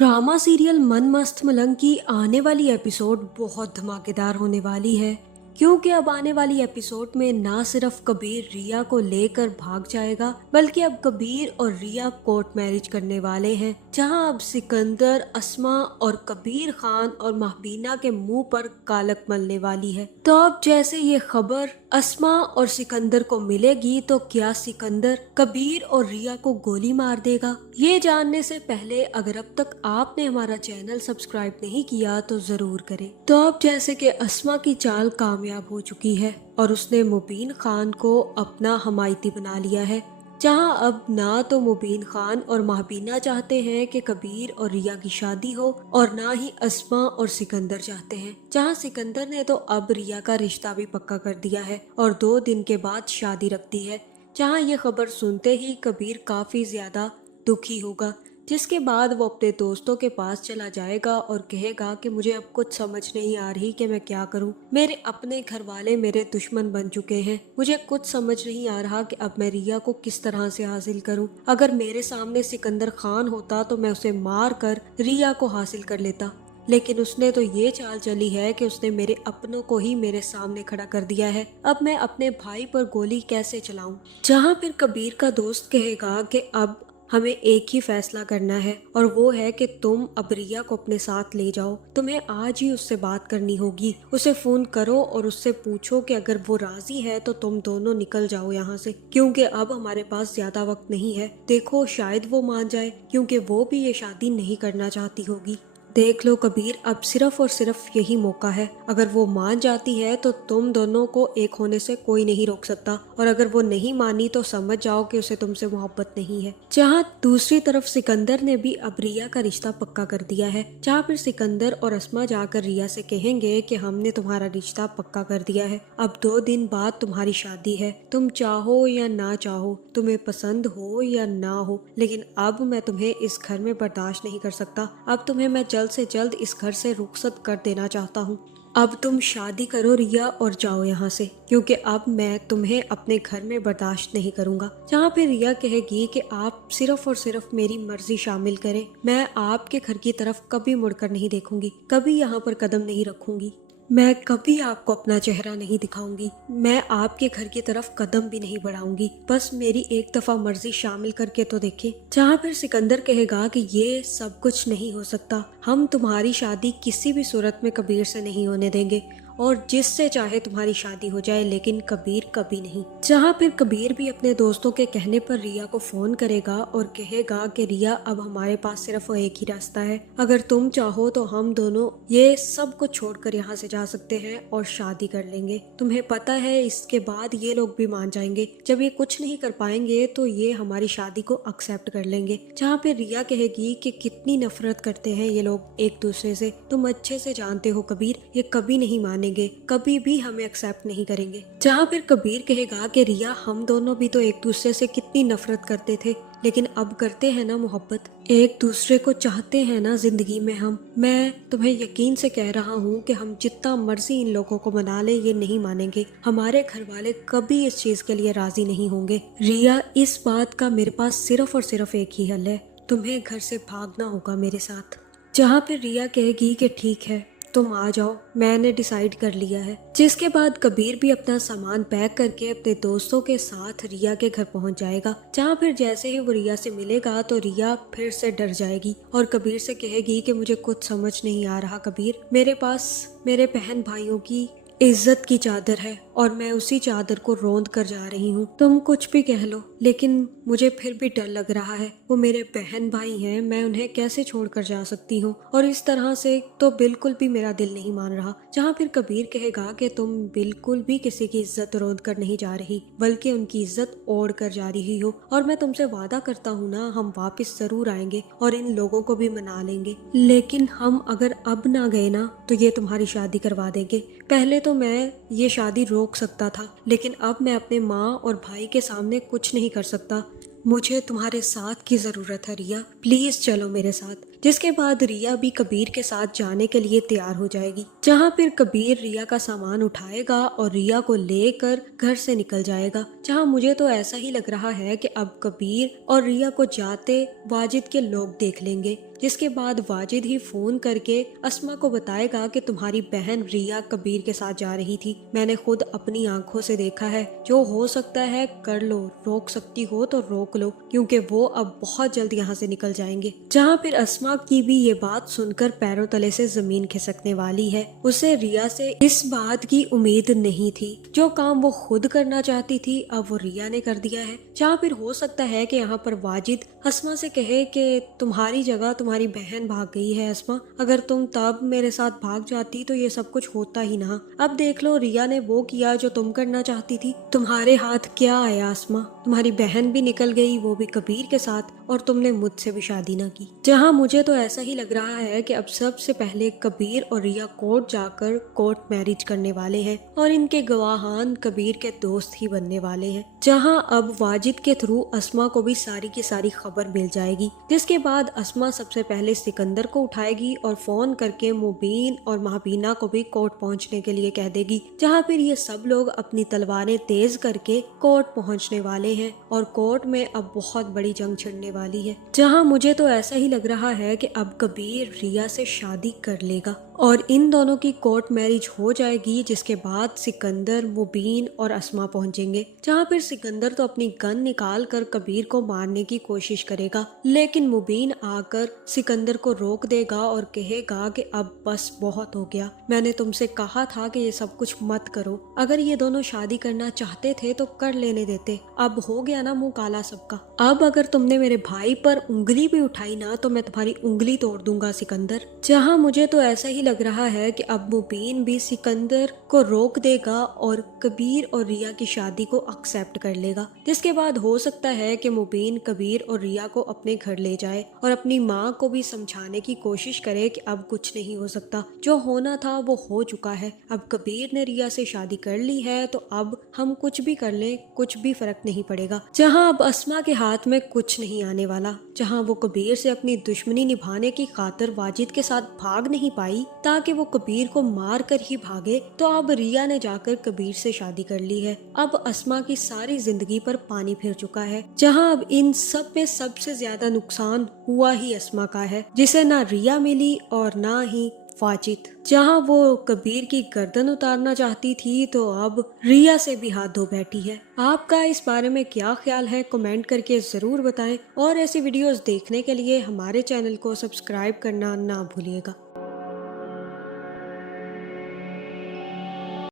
Drama serial मन मस्त मलंग की आने वाली एपिसोड बहुत धमाकेदार होने वाली है, क्योंकि अब आने वाली एपिसोड में ना सिर्फ कबीर रिया को लेकर भाग जाएगा, बल्कि अब कबीर और रिया कोर्ट मैरिज करने वाले हैं, जहां अब सिकंदर, अस्मा और कबीर खान और महबीना के मुंह पर कालक मलने वाली है। तो अब जैसे ये खबर अस्मा और सिकंदर को मिलेगी, तो क्या सिकंदर कबीर और रिया को गोली मार देगा? ये जानने से पहले अगर अब तक आपने हमारा चैनल सब्सक्राइब नहीं किया तो जरूर करें। तो अब जैसे कि अस्मा की चाल कामयाब हो चुकी है और उसने मुबीन खान को अपना हमायती बना लिया है, जहां अब ना तो मुबीन खान और महबीना चाहते हैं कि कबीर और रिया की शादी हो, और ना ही अस्मा और सिकंदर चाहते हैं। जहां सिकंदर ने तो अब रिया का रिश्ता भी पक्का कर दिया है और 2 दिन के बाद शादी रख दी है। जहां ये खबर सुनते ही कबीर काफी ज्यादा दुखी होगा, जिसके बाद वो अपने दोस्तों के पास चला जाएगा और कहेगा कि मुझे अब कुछ समझ नहीं आ रही कि मैं क्या करूं। मेरे अपने घर वाले मेरे दुश्मन बन चुके हैं। मुझे कुछ समझ नहीं आ रहा कि अब मैं रिया को किस तरह से हासिल करूं। अगर मेरे सामने सिकंदर खान होता तो मैं उसे मार कर रिया को हासिल कर लेता, लेकिन उसने तो ये चाल चली है कि उसने मेरे अपनों को ही मेरे सामने खड़ा कर दिया है। अब मैं अपने भाई पर गोली कैसे चलाऊं? जहां फिर कबीर का दोस्त कहेगा कि अब हमें एक ही फैसला करना है, और वो है कि तुम अब रिया को अपने साथ ले जाओ। तुम्हें आज ही उससे बात करनी होगी। उसे फोन करो और उससे पूछो कि अगर वो राजी है तो तुम दोनों निकल जाओ यहाँ से, क्योंकि अब हमारे पास ज्यादा वक्त नहीं है। देखो, शायद वो मान जाए, क्योंकि वो भी ये शादी नहीं करना चाहती होगी। देख लो कबीर, अब सिर्फ और सिर्फ यही मौका है। अगर वो मान जाती है तो तुम दोनों को एक होने से कोई नहीं रोक सकता, और अगर वो नहीं मानी तो समझ जाओ कि उसे तुमसे मोहब्बत नहीं है। जहाँ दूसरी तरफ सिकंदर ने भी अब रिया का रिश्ता पक्का कर दिया है। जहाँ फिर सिकंदर और अस्मा जाकर रिया से कहेंगे कि हमने तुम्हारा रिश्ता पक्का कर दिया है। अब 2 दिन बाद तुम्हारी शादी है। तुम चाहो या ना चाहो, तुम्हें पसंद हो या ना हो, लेकिन अब मैं तुम्हें इस घर में बर्दाश्त नहीं कर सकता। अब तुम्हें मैं जल्द से जल्द इस घर से रुखसत कर देना चाहता हूँ। अब तुम शादी करो रिया और जाओ यहाँ से, क्योंकि अब मैं तुम्हें अपने घर में बर्दाश्त नहीं करूँगा। जहाँ पे रिया कहेगी कि आप सिर्फ और सिर्फ मेरी मर्जी शामिल करें, मैं आपके घर की तरफ कभी मुड़कर नहीं देखूंगी, कभी यहाँ पर कदम नहीं रखूंगी, मैं कभी आपको अपना चेहरा नहीं दिखाऊंगी, मैं आपके घर की तरफ कदम भी नहीं बढ़ाऊंगी। बस मेरी एक दफा मर्जी शामिल करके तो देखें। जहाँ फिर सिकंदर कहेगा कि ये सब कुछ नहीं हो सकता, हम तुम्हारी शादी किसी भी सूरत में कबीर से नहीं होने देंगे, और जिससे चाहे तुम्हारी शादी हो जाए, लेकिन कबीर कभी नहीं। जहाँ फिर कबीर भी अपने दोस्तों के कहने पर रिया को फोन करेगा और कहेगा कि रिया, अब हमारे पास सिर्फ एक ही रास्ता है। अगर तुम चाहो तो हम दोनों ये सब कुछ छोड़कर यहाँ से जा सकते हैं और शादी कर लेंगे। तुम्हें पता है इसके बाद ये लोग भी मान जाएंगे। जब ये कुछ नहीं कर पाएंगे तो ये हमारी शादी को एक्सेप्ट कर लेंगे। जहाँ पे रिया कहेगी कि कितनी नफरत करते हैं ये लोग एक दूसरे से, तुम अच्छे से जानते हो कबीर, ये कभी नहीं मानेंगे, कभी भी हमें एक्सेप्ट नहीं करेंगे। जहाँ फिर कबीर कहेगा कि रिया, हम दोनों भी तो एक दूसरे से कितनी नफरत करते थे, लेकिन अब करते हैं ना मोहब्बत, एक दूसरे को चाहते हैं ना जिंदगी में हम। मैं तुम्हें यकीन से कह रहा हूँ कि हम जितना मर्जी इन लोगों को मना ले, ये नहीं मानेंगे। हमारे घर वाले कभी इस चीज के लिए राजी नहीं होंगे। रिया, इस बात का मेरे पास सिर्फ और सिर्फ एक ही हल है, तुम्हें घर से भागना होगा मेरे साथ। जहाँ पे रिया कहेगी कि ठीक है, तुम आ जाओ, मैंने डिसाइड कर लिया है। जिसके बाद कबीर भी अपना सामान पैक करके अपने दोस्तों के साथ रिया के घर पहुंच जाएगा। जहाँ फिर जैसे ही वो रिया से मिलेगा तो रिया फिर से डर जाएगी और कबीर से कहेगी कि मुझे कुछ समझ नहीं आ रहा कबीर, मेरे पास मेरे बहन भाइयों की इज्जत की चादर है और मैं उसी चादर को रौंद कर जा रही हूँ। तुम कुछ भी कह लो, लेकिन मुझे फिर भी डर लग रहा है। वो मेरे बहन भाई हैं, मैं उन्हें कैसे छोड़कर जा सकती हूँ, और इस तरह से तो बिल्कुल भी मेरा दिल नहीं मान रहा। जहाँ फिर कबीर कहेगा कि तुम बिल्कुल भी किसी की इज्जत रौंद कर नहीं जा रही, बल्कि उनकी इज्जत ओढ़ कर जा रही हो, और मैं तुमसे वादा करता हूँ ना, हम वापस जरूर आएंगे और इन लोगों को भी मना लेंगे। लेकिन हम अगर अब ना गए ना तो ये तुम्हारी शादी करवा देंगे। पहले तो मैं ये शादी रोक सकता था, लेकिन अब मैं अपने माँ और भाई के सामने कुछ नहीं कर सकता। मुझे तुम्हारे साथ की जरूरत है रिया, प्लीज चलो मेरे साथ। जिसके बाद रिया भी कबीर के साथ जाने के लिए तैयार हो जाएगी। जहाँ फिर कबीर रिया का सामान उठाएगा और रिया को लेकर घर से निकल जाएगा। जहाँ मुझे तो ऐसा ही लग रहा है कि अब कबीर और रिया को जाते वाजिद के लोग देख लेंगे। जिसके बाद वाजिद ही फोन करके अस्मा को बताएगा कि तुम्हारी बहन रिया कबीर के साथ जा रही थी। मैंने खुद अपनी आंखों से देखा है, जो हो सकता है कर लो, रोक सकती हो तो रोक लो, क्योंकि वो अब बहुत जल्द यहाँ से निकल जाएंगे। जहाँ फिर अस्मा की भी ये बात सुनकर पैरों तले से जमीन खिसकने वाली है। उसे रिया से इस बात की उम्मीद नहीं थी। जो काम वो खुद करना चाहती थी अब वो रिया ने कर दिया है। जहाँ फिर हो सकता है कि यहाँ पर वाजिद अस्मा से कहे कि तुम्हारी जगह तुम्हारी बहन भाग गई है अस्मा, अगर तुम तब मेरे साथ भाग जाती तो ये सब कुछ होता ही ना। अब देख लो रिया ने वो किया जो तुम करना चाहती थी। तुम्हारे हाथ क्या आया अस्मा, तुम्हारी बहन भी निकल गई, वो भी कबीर के साथ, और तुमने मुझसे भी शादी ना की। जहाँ मुझे तो ऐसा ही लग रहा है कि अब सबसे पहले कबीर और रिया कोर्ट जाकर कोर्ट मैरिज करने वाले हैं और इनके गवाहान कबीर के दोस्त ही बनने वाले हैं। जहाँ अब वाजिद के थ्रू अस्मा को भी सारी की सारी खबर मिल जाएगी, जिसके बाद अस्मा सबसे पहले सिकंदर को उठाएगी और फोन करके मुबीन और महबीना को भी कोर्ट पहुंचने के लिए कह देगी। जहाँ फिर ये सब लोग अपनी तलवारें तेज करके कोर्ट पहुंचने वाले हैं और कोर्ट में अब बहुत बड़ी जंग छिड़ने वाली है। जहाँ मुझे तो ऐसा ही लग रहा है कि अब कबीर रिया से शादी कर लेगा और इन दोनों की कोर्ट मैरिज हो जाएगी, जिसके बाद सिकंदर, मुबीन और अस्मा पहुंचेंगे। जहाँ फिर सिकंदर तो अपनी गन निकाल कर कबीर को मारने की कोशिश करेगा, लेकिन मुबीन आकर सिकंदर को रोक देगा और कहेगा कि अब बस बहुत हो गया, मैंने तुमसे कहा था कि ये सब कुछ मत करो, अगर ये दोनों शादी करना चाहते थे तो कर लेने देते, अब हो गया ना मुंह काला सबका। अब अगर तुमने मेरे भाई पर उंगली भी उठाई ना तो मैं तुम्हारी उंगली तोड़ दूंगा सिकंदर। जहाँ मुझे तो ऐसा ही लग रहा है कि अब मुबीन भी सिकंदर को रोक देगा और कबीर और रिया की शादी को एक्सेप्ट कर लेगा, जिसके बाद हो सकता है कि मुबीन कबीर और रिया को अपने घर ले जाए और अपनी माँ को भी समझाने की कोशिश करे कि अब कुछ नहीं हो सकता, जो होना था वो हो चुका है, अब कबीर ने रिया से शादी कर ली है तो अब हम कुछ भी कर लें कुछ भी फर्क नहीं पड़ेगा। जहाँ अब अस्मा के हाथ में कुछ नहीं आने वाला, जहाँ वो कबीर से अपनी दुश्मनी निभाने की खातिर वाजिद के साथ भाग नहीं पाई ताकि वो कबीर को मार कर ही भागे, तो अब रिया ने जाकर कबीर से शादी कर ली है। अब अस्मा की सारी जिंदगी पर पानी फिर चुका है। जहाँ अब इन सब में सबसे ज्यादा नुकसान हुआ ही अस्मा का है, जिसे ना रिया मिली और ना ही वाजिद। जहाँ वो कबीर की गर्दन उतारना चाहती थी तो अब रिया से भी हाथ धो बैठी है। आपका इस बारे में क्या ख्याल है, कमेंट करके जरूर बताएं और ऐसी वीडियोस देखने के लिए हमारे चैनल को सब्सक्राइब करना ना भूलिएगा।